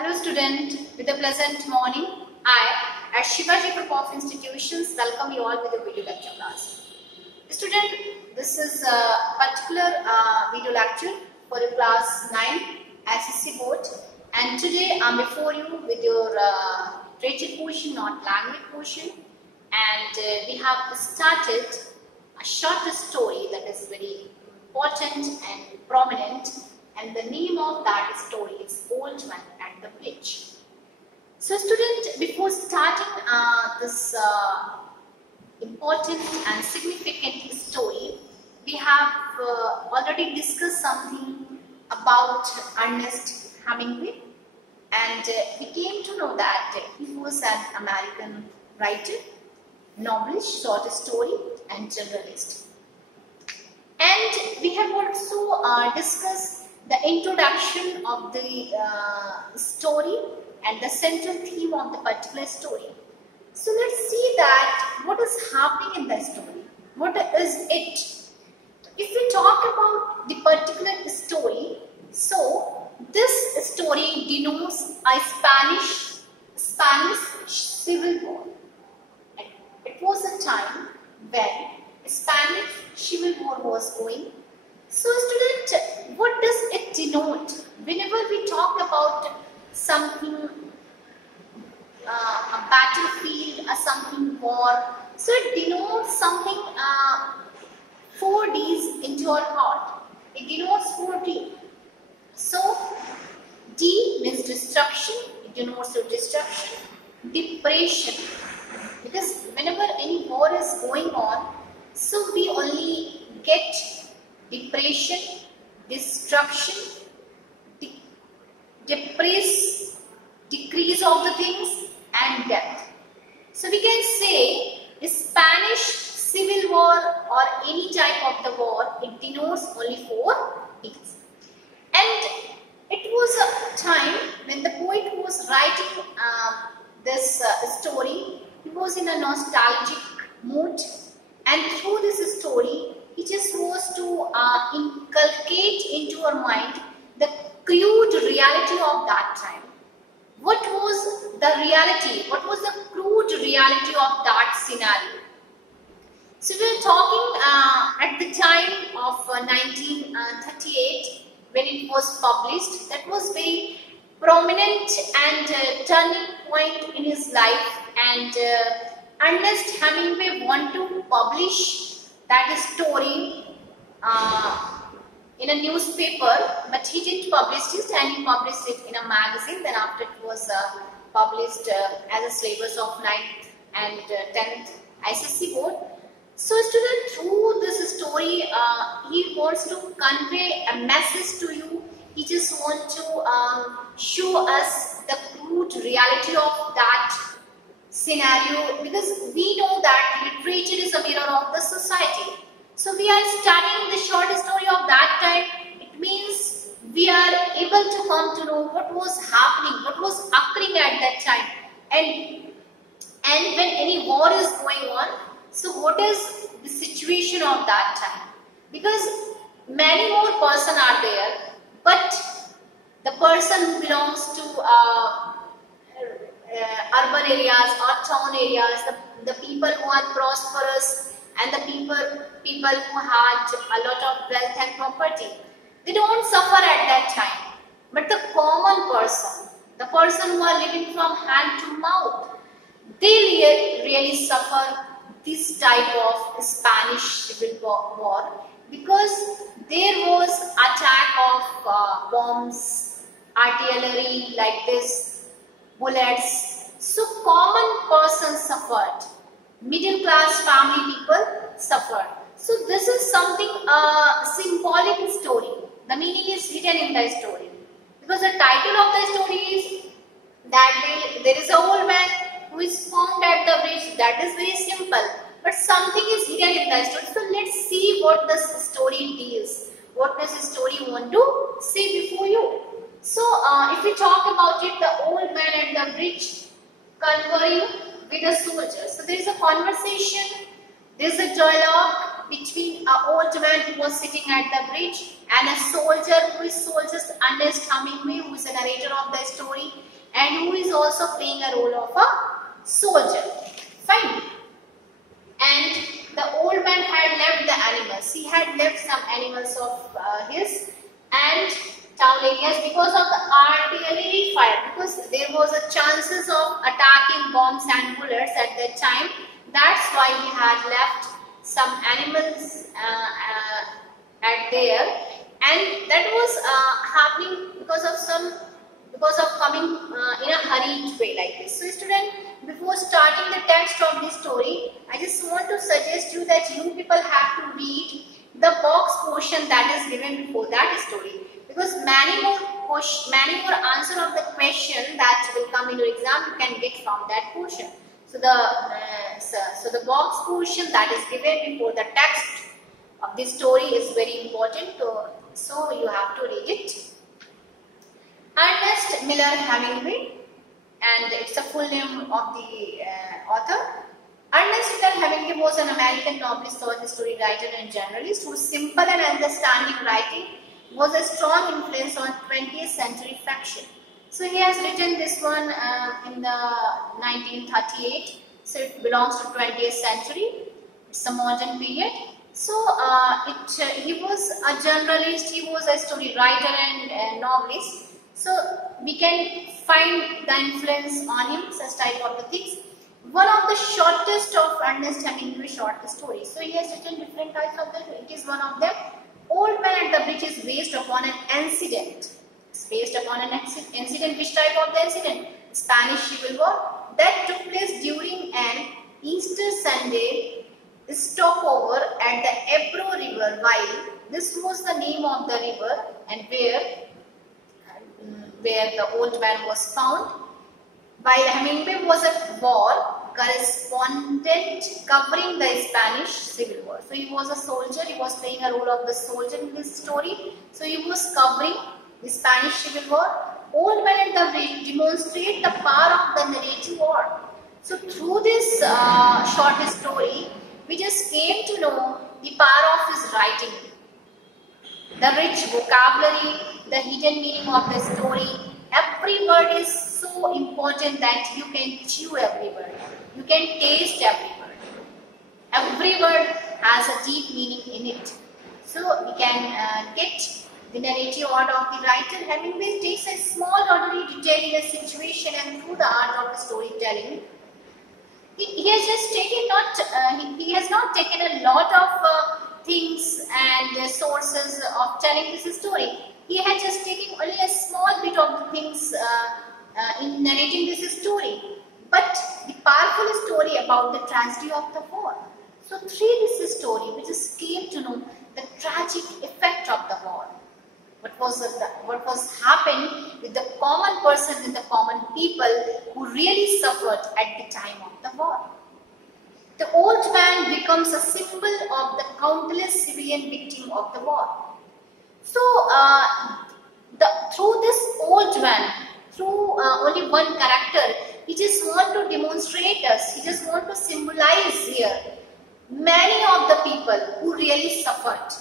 Hello student, with a pleasant morning. I, at Shivaji Group of Institutions, welcome you all with a video lecture class. Student, this is a particular video lecture for the class 9 SSC board, and today I am before you with your literature portion, not language portion, and we have started a short story that is very important and prominent, and the name of that story is Old Man at the Bridge. So student, before starting this important and significant story, we have already discussed something about Ernest Hemingway, and we came to know that he was an American writer, novelist, short story and journalist. And we have also discussed the introduction of the story and the central theme of the particular story. So let's see that what is happening in the story. What is it? If we talk about the particular story, so this story denotes a Spanish Civil War. It was a time when Spanish Civil War was going. So student, what does it denote? Whenever we talk about something, a battlefield or something war, so it denotes something 4 D's into our heart. It denotes 4 D. So D means destruction, it denotes your destruction. Depression, because whenever any war is going on, so we only get depression, destruction, decrease of the things, and death. So we can say the Spanish Civil War or any type of the war, it denotes only 4 D's. And it was a time when the poet was writing this story. He was in a nostalgic mood, and through this story, he just was to inculcate into our mind the crude reality of that time. What was the reality? What was the crude reality of that scenario? So we are talking at the time of 1938 when it was published. That was very prominent and turning point in his life, and Ernest Hemingway wanted to publish that story in a newspaper, but he didn't publish it, and he published it in a magazine. Then after it was published as a syllabus of 9th and 10th SSC board. So student, through this story, he wants to convey a message to you. He just wants to show us the crude reality of that scenario, because we know that literature is a mirror of the society. So we are studying the short story of that time. It means we are able to come to know what was happening, what was occurring at that time, and when any war is going on, so what is the situation of that time? Because many more persons are there, but the person who belongs to urban areas or town areas, the people who are prosperous and the people who had a lot of wealth and property, they don't suffer at that time. But the common person, the person who are living from hand to mouth, they really suffer this type of Spanish Civil War, because there was attack of bombs, artillery like this, bullets. So common persons suffered, middle class family people suffered. So this is something symbolic story. The meaning is hidden in the story, because the title of the story is that there is an old man who is found at the bridge. That is very simple, but something is hidden in the story. So let's see what this story deals, what this story want to say before you. So if we talk about it, the old man at the bridge conferring with a soldier. So there is a conversation, there is a dialogue, between an old man who was sitting at the bridge and a soldier who is Soldier's Ernest Hemingway, who is the narrator of the story and who is also playing a role of a soldier. Fine. And the old man had left the animals. He had left some animals of his and town areas because of the artillery fire, because there was a chances of attacking bombs and bullets at that time. That's why he had left some animals at there, and that was happening because of coming in a hurried way like this. So student, before starting the text of this story, I just want to suggest you that you people have to read the box portion that is given before that story, because many more answer of the question that will come in your exam you can get from that portion. So the box portion that is given before the text of this story is very important, so you have to read it. Ernest Miller Hemingway, and it's a full name of the author. Ernest Miller Hemingway was an American novelist, short story writer and journalist whose simple and understanding writing was a strong influence on 20th century fiction. So he has written this one in the 1938, so it belongs to 20th century. It's a modern period. So he was a journalist, he was a story writer and novelist. So we can find the influence on him, such type of the things. One of the shortest of Ernest Hemingway short stories. So he has written different types of them. It is one of them. Old Man at the Bridge is based upon an incident. It's based upon an incident. Which type of the incident? Spanish Civil War that took place during an Easter Sunday stopover at the Ebro River, while this was the name of the river and where the old man was found. While Hemingway was a war correspondent covering the Spanish Civil War. So he was a soldier, he was playing a role of the soldier in this story. So he was covering the Spanish Civil War. Old Man at the Bridge demonstrate the power of the narrative art. So through this short story, we just came to know the power of his writing. The rich vocabulary, the hidden meaning of the story. Every word is so important that you can chew every word. You can taste every word. Every word has a deep meaning in it. So we can get the narrative art of the writer. Hemingway takes a small ordinary detail in a situation and through the art of the storytelling, he has just taken he has not taken a lot of things and sources of telling this story. He had just taken only a small bit of the things in narrating this story, but the powerful story about the tragedy of the war. So through this story, we just came to know the tragic effect of the war. What was happening with the common person, with the common people who really suffered at the time of the war. The old man becomes a symbol of the countless civilian victims of the war. So, through this old man, through only one character, he just want to demonstrate us, he just want to symbolize here many of the people who really suffered.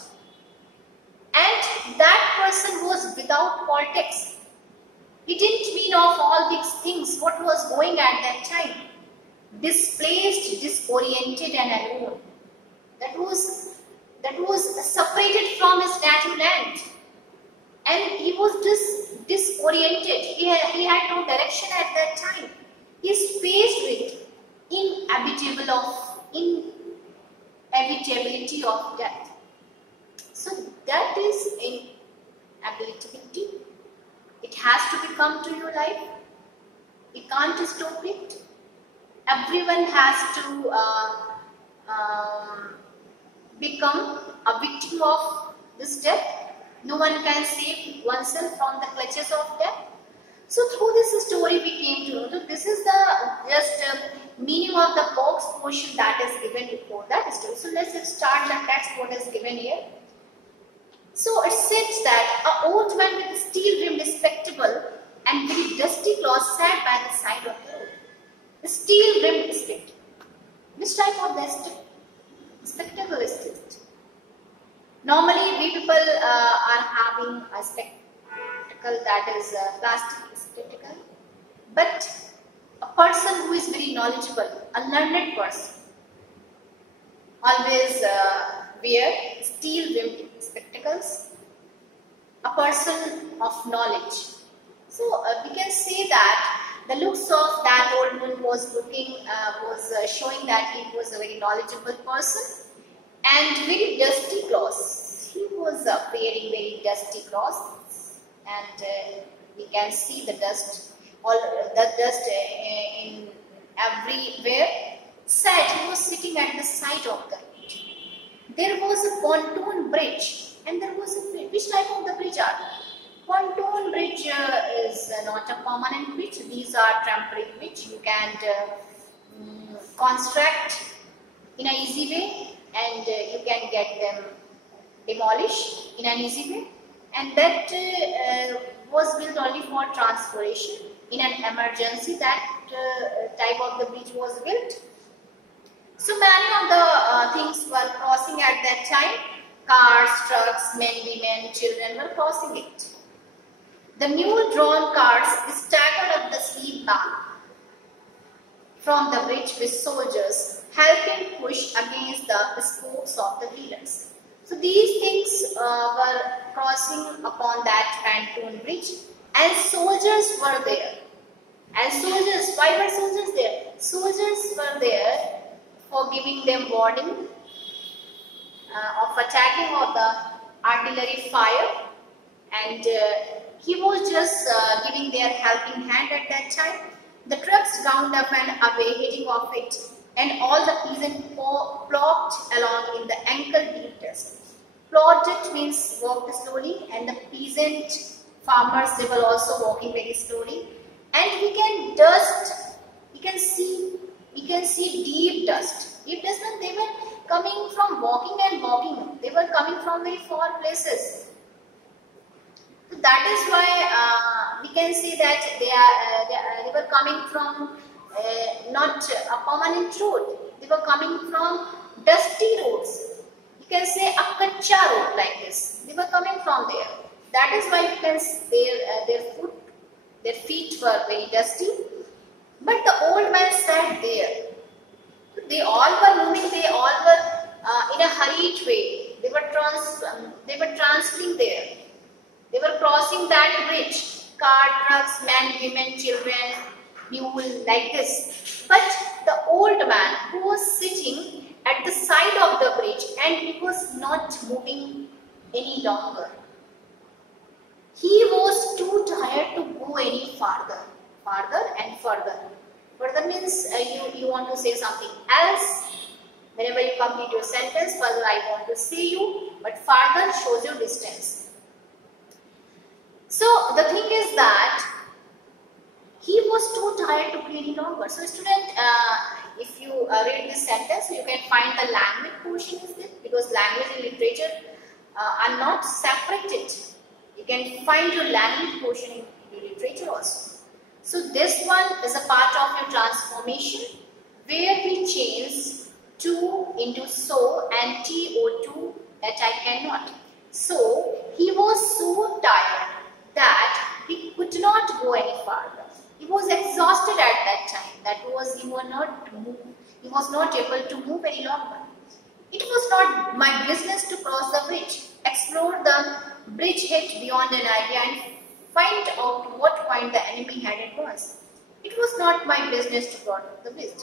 And that person was without politics. He didn't mean of all these things, what was going at that time. Displaced, disoriented and alone. That was separated from his native land. And he was disoriented. He had no direction at that time. He is faced with inevitability of death. So that is inevitability. It has to become to your life. You can't stop it. Everyone has to become a victim of this death. No one can save oneself from the clutches of death. So through this story we came to know that this is the just meaning of the box portion that is given before that story. So let's start the text what is given here. So it says that an old man with a steel-rimmed spectacle and very dusty clothes sat by the side of the road. The steel-rimmed spectacle. Which type of spectacle is this? is plastic is critical. But a person who is very knowledgeable, a learned person, always wear steel-rimmed spectacles. A person of knowledge. So we can say that the looks of that old man was showing that he was a very knowledgeable person, and very dusty clothes. He was wearing very dusty clothes, and we can see the dust, in everywhere. Said he was sitting at the side of the bridge. There was a pontoon bridge, and there was which type of the bridge are? Pontoon bridge is not a permanent bridge. These are temporary bridge. You can construct in an easy way, and you can get them demolished in an easy way. And that was built only for transportation. In an emergency, that type of the bridge was built. So many of the things were crossing at that time. Cars, trucks, men, women, children were crossing it. The mule-drawn cars staggered up the steep bank from the bridge with soldiers helping push against the spokes of the wheelers. So these things were crossing upon that pontoon bridge, and soldiers were there. And soldiers, why were soldiers there? Soldiers were there for giving them warning of attacking of the artillery fire, and he was just giving their helping hand at that time. The trucks round up and away heading off it, and all the peasants plopped along in the ankle-deep dust. Plodded means walked slowly, and the peasant farmers, they were also walking very slowly. And we can see deep dust. Deep dust means they were coming from walking and walking. They were coming from very far places. So that is why we can say that they were coming from not a permanent road. They were coming from dusty roads. You can say a kacha road like this. They were coming from there. That is why you can their feet were very dusty. But the old man sat there. They all were moving. They all were in a hurried way. They were transferring there. They were crossing that bridge. Car, trucks, men, women, children, mule, like this. But the old man who was sitting at the side of the bridge, and he was not moving any longer. He was too tired to go any farther and further. Further means you want to say something else. Whenever you complete your sentence, further I want to see you, but farther shows you distance. So the thing is that he was too tired to play any longer. So student, if you read this sentence, you can find the language portion is this, because language and literature are not separated. You can find your language portion in the literature also. So this one is a part of your transformation, where we change to into so and TO2, that I cannot. So he was so tired that he could not go any farther. He was exhausted at that time. He was not able to move any longer. It was not my business to cross the bridge, explore the bridge head beyond an idea, and find out what point the enemy had advanced. It was not my business to cross the bridge.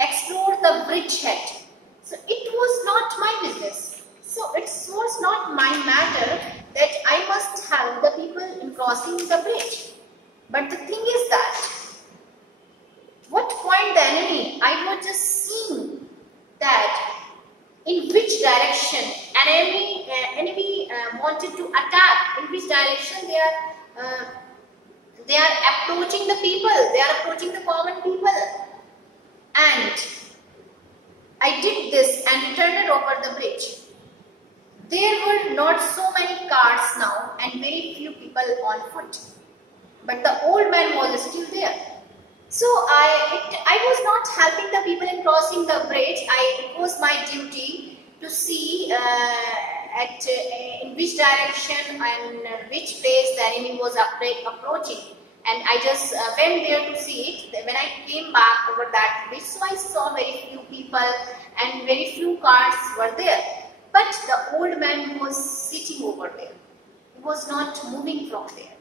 Explore the bridge head. So it was not my business. So it was not my matter that I must help the people in crossing the bridge. But the thing is that, what point the enemy, I was just seeing that in which direction an enemy wanted to attack, in which direction they are approaching the people, they are approaching the common people. And I did this and turned over the bridge. There were not so many cars now and very few people on foot. But the old man was still there. So I was not helping the people in crossing the bridge. It was my duty to see in which direction and which place the enemy was approaching. And I just went there to see it. When I came back over that bridge, so I saw very few people and very few cars were there. But the old man was sitting over there. He was not moving from there.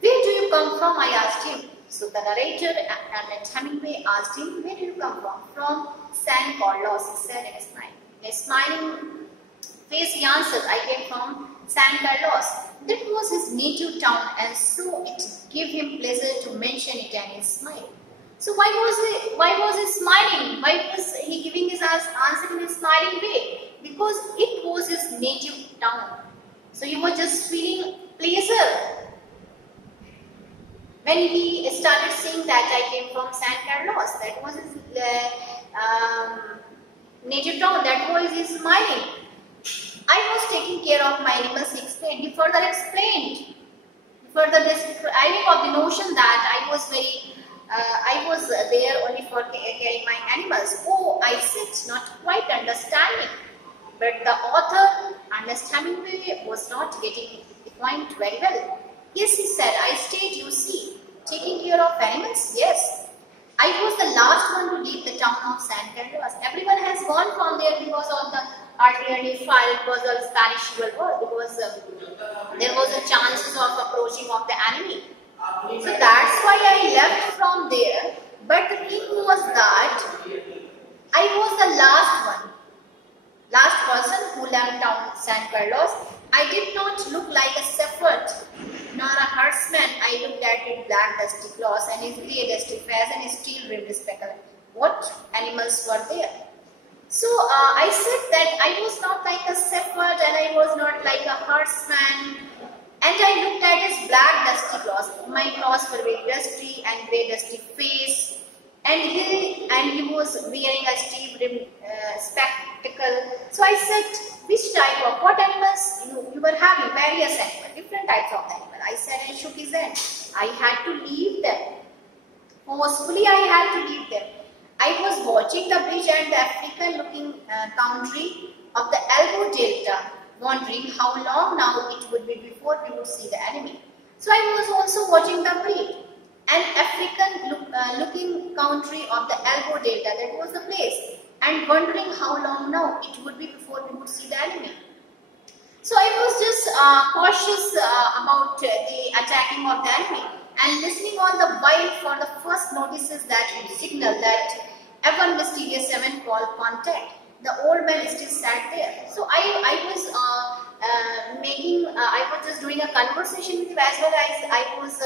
Where do you come from? I asked him. So the narrator, Ernest Hemingway, asked him, where do you come from? From San Carlos, he said in a smile. A smiling face, he answered, I came from San Carlos. That was his native town, and so it gave him pleasure to mention it, and he smiled. So why was he smiling? Why was he giving his answer in a smiling way? Because it was his native town. So he was just feeling pleasure. When he started saying that I came from San Carlos, that was his native town, that was his smiling. I was taking care of my animals, he explained. He further explained, further describing of the notion that I was there only for caring my animals. Oh, I said, not quite understanding. But the author, Ernest Hemingway, was not getting the point very well. Yes, he said, I stayed, you see, taking care of animals, yes. I was the last one to leave the town of San Carlos. Everyone has gone from there because of the artillery fire, because of the Spanish Civil War, because there was a chances of approaching of the enemy. So that's why I left from there. But the thing was that I was the last person who left town San Carlos. I did not look like a shepherd nor a herdsman. I looked at his black dusty clothes and his grey dusty face and his steel rimmed spectacles. What animals were there? So I said that I was not like a shepherd and I was not like a herdsman. And I looked at his black dusty clothes. My clothes were very dusty and grey dusty face. And he was wearing a steel rimmed spectacle. So I said, which type of, what animals you were having? Various animals, different types of animals. I said, and shook his hand. I had to leave them. Forcefully I had to leave them. I was watching the bridge and the African looking country of the Elbow Delta, wondering how long now it would be before we would see the enemy. So I was also watching the bridge. An African looking country of the Elbow Delta, that was the place, and wondering how long now it would be before we would see the enemy. So I was just cautious about the attacking of the enemy and listening on the while for the first notices that would signal that ever mysterious seven call contact. The old man still sat there. So I was just doing a conversation with him, as well as I was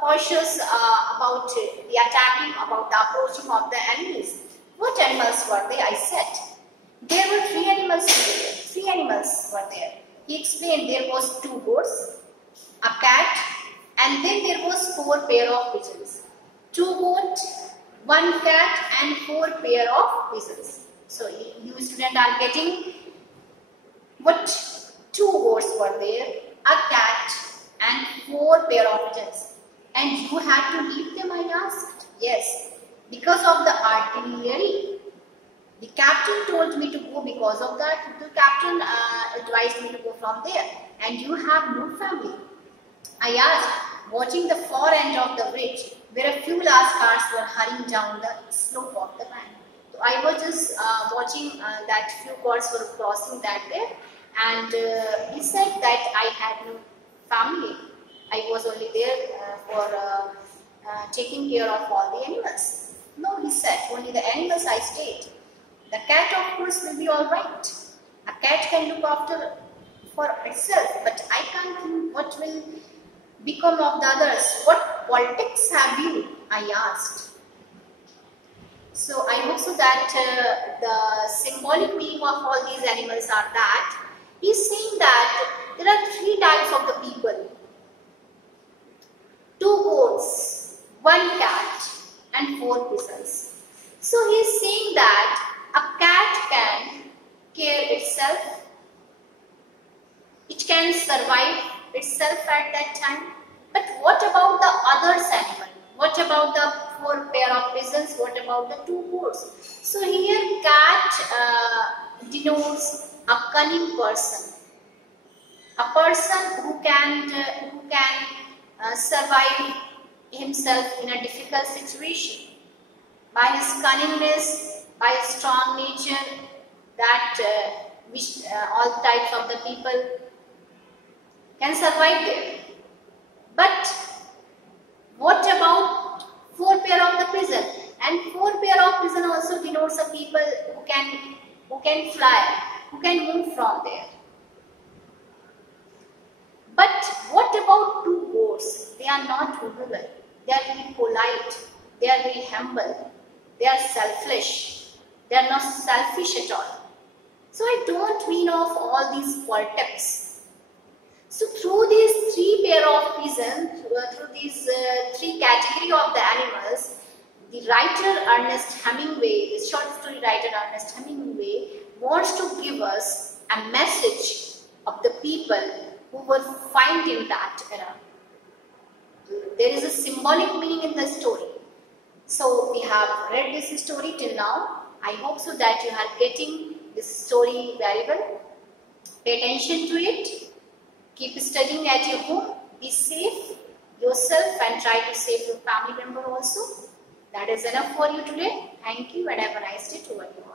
cautious about the attacking, about the approaching of the enemies. What animals were they? I said. There were three animals there. Three animals were there. He explained there was 2 goats, a cat, and then there was 4 pair of pigeons. 2 goats, 1 cat, and 4 pair of pigeons. So you students are getting what 2 goats were there, a cat, and 4 pair of pigeons. And you had to leave them, I asked. Yes, because of the artillery. The captain told me to go because of that. The captain advised me to go from there. And you have no family. I asked, watching the far end of the bridge, where a few last cars were hurrying down the slope of the bank. So I was just watching that few cars were crossing that there. And he said that I had no family. I was only there for taking care of all the animals. No, he said, only the animals I stayed. The cat, of course, will be all right. A cat can look after for itself, but I can't think what will become of the others. What politics have you? I asked. So I hope so that the symbolic meaning of all these animals are that he's saying that there are 3 types of the people. 2 goats, 1 cat, and 4 pigeons. So he's saying that a cat can care itself, it can survive itself at that time. But what about the others animal? What about the 4 pair of pigeons? What about the 2 goats? So here cat denotes a cunning person, a person who can survive himself in a difficult situation. By his cunningness, by his strong nature, that all types of the people can survive there. But what about four pair of the prison? And four pair of prison also denotes a people who can fly, who can move from there. But what about two goats? They are not rural. They are very polite. They are very humble. They are selfish. They are not selfish at all. So I don't mean of all these politics. So through these three pair of pigeons, through these three category of the animals, the writer Ernest Hemingway, the short story writer Ernest Hemingway, wants to give us a message of the people who were found in that era. There is a symbolic meaning in the story. So we have read this story till now. I hope so that you are getting this story very well. Pay attention to it. Keep studying at your home. Be safe yourself and try to save your family member also. That is enough for you today. Thank you and have a nice day to all.